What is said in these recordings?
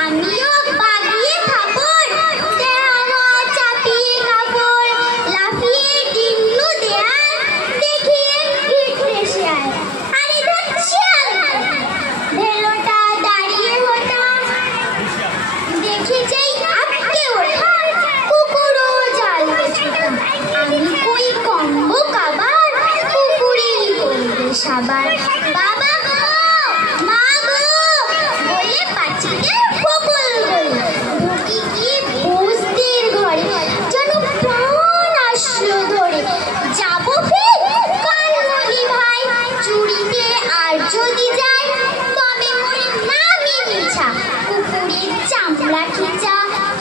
আমিও বাগিয়ে খাবর দেওয়া চাপিয়ে কাপড় লাফিয়ে ডিঙ্গু দেয়াল দেখিয়ে ভিতরে শিয়াল আরে ধর শিয়াল ভেলোটা দাঁড়িয়ে হতাম দেখে যাই আটকে ওঠা কুকুরও জাল ছুটাম আমি কই কম্বো কাবার কুকুরেই করবে সাবার বাবা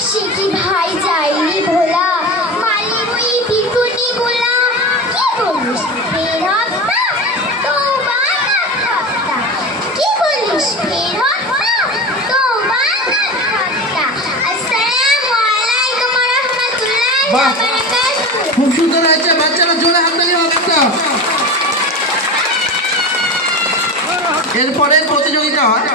সে কি ভাই যায়নি ভোলা মালি ওই ভিকুনি গোলা কি বলিস ফের হত্যা তোবা না ঠাট্টা কি বলিস ফের হত্যা তোবা না ঠাট্টা আসসালামু আলাইকুম ওয়া রাহমাতুল্লাহি ওয়া বারাকাতুহু। খুব সুন্দর হয়েছে, বাচ্চারা জোরে হাততালি হবে একটা। এরপরের প্রতিযোগিতা হয়